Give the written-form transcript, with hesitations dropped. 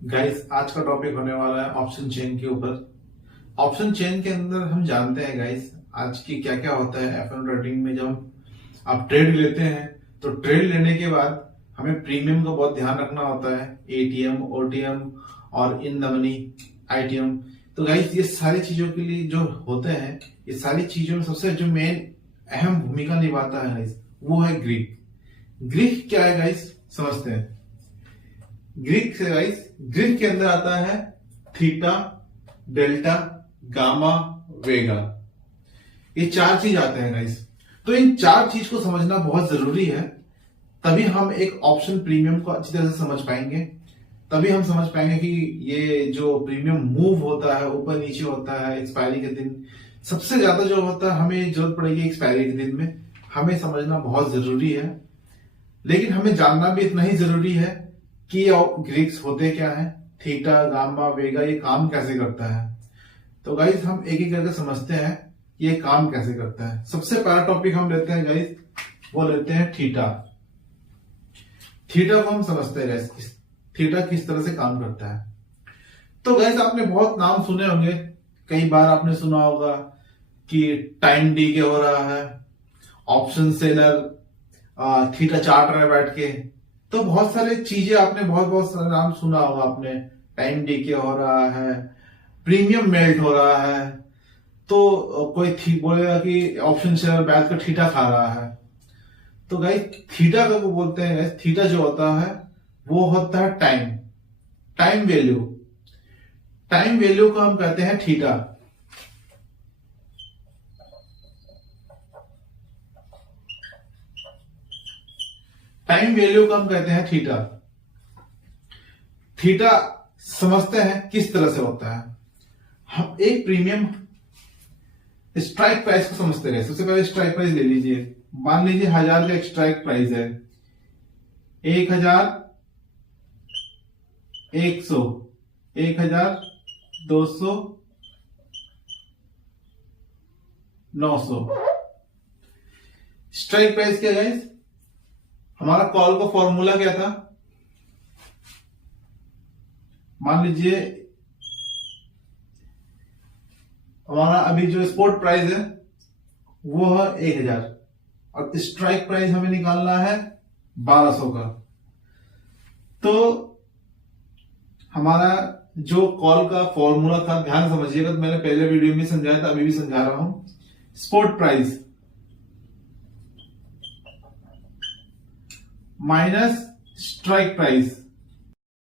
Guys आज का topic होने वाला है ऑप्शन चेन के ऊपर। ऑप्शन चेन के अंदर हम जानते हैं गाइस आज की क्या क्या होता है एफ ट्रेडिंग में। जब हम आप ट्रेड लेते हैं तो ट्रेड लेने के बाद हमें प्रीमियम का बहुत ध्यान रखना होता है, एटीएम, ओटीएम और इन द मनी आईटीएम। तो गाइस ये सारी चीजों के लिए जो होते हैं, ये सारी चीजों में सबसे जो मेन अहम भूमिका निभाता है गाइस वो है ग्रीक। ग्रीक क्या है गाइस समझते हैं। ग्रीक से गाइस ग्रीक के अंदर आता है थीटा, डेल्टा, गामा, वेगा। ये चार चीज आते हैं गाइस। तो इन चार चीज को समझना बहुत जरूरी है, तभी हम एक ऑप्शन प्रीमियम को अच्छी तरह से समझ पाएंगे। तभी हम समझ पाएंगे कि ये जो प्रीमियम मूव होता है, ऊपर नीचे होता है एक्सपायरी के दिन, सबसे ज्यादा जो होता है हमें जरूरत पड़ेगी एक्सपायरी के दिन में। हमें समझना बहुत जरूरी है, लेकिन हमें जानना भी इतना ही जरूरी है कि ये ग्रीक्स होते क्या है, थीटा, गामा, वेगा, ये काम कैसे करता है। तो गाइस हम एक एक करके समझते हैं कि ये काम कैसे करता है। सबसे पहला टॉपिक हम लेते हैं गाइस, वो लेते हैं थीटा। थीटा को हम समझते हैं गाइस, थीटा किस तरह से काम करता है। तो गाइस आपने बहुत नाम सुने होंगे, कई बार आपने सुना होगा कि टाइम डी के हो रहा है, ऑप्शन सेलर थीटा चार्ट रहा है बैठ के। तो बहुत सारे चीजें आपने बहुत सारे नाम सुना होगा आपने, टाइम डी के हो रहा है, प्रीमियम मेल्ट हो रहा है। तो कोई बोलेगा कि ऑप्शन सेलर बैठ कर थीटा खा रहा है। तो गाइस थीटा का वो बोलते हैं गाइस, थीटा जो होता है वो होता है time, time value. Time value को हम कहते हैं थीटा। टाइम वैल्यू को हम कहते हैं थीटा। थीटा समझते हैं किस तरह से होता है। हम एक प्रीमियम स्ट्राइक प्राइस को समझते हैं। सबसे पहले स्ट्राइक प्राइस ले लीजिए। मान लीजिए 1000 का स्ट्राइक प्राइस है, 1000, 100, 1200, 900। स्ट्राइक प्राइस क्या है? हमारा कॉल का फॉर्मूला क्या था? मान लीजिए हमारा अभी जो स्पॉट प्राइस है वो है 1000 और स्ट्राइक प्राइस हमें निकालना है 1200 का। तो हमारा जो कॉल का फॉर्मूला था, ध्यान समझिएगा, तो मैंने पहले वीडियो में समझाया था, अभी भी समझा रहा हूं। Spot price minus strike price